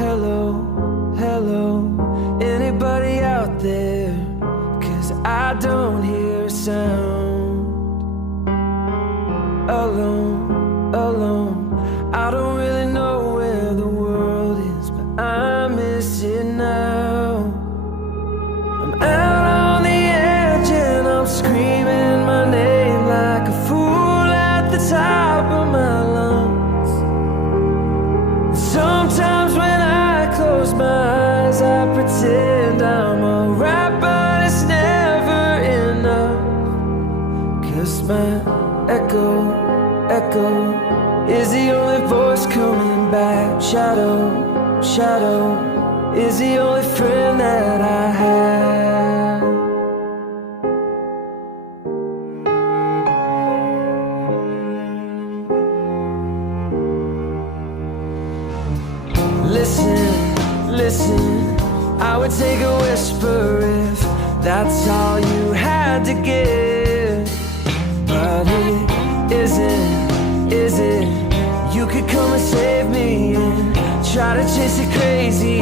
Hello, hello, anybody out there? 'Cause I don't hear a sound. Alone, alone, I don't really know where the world is, but I miss it now. I'm out on the edge and I'm screaming my name like a fool at the top of my lungs. Sometimes when I close my eyes, I pretend I'm alright, but it's never enough. 'Cause my echo is the only voice coming back. Shadow is the only friend that I have. Listen, I would take a whisper if that's all you had to give. But it isn't, is it? You could come and save me and try to chase it crazy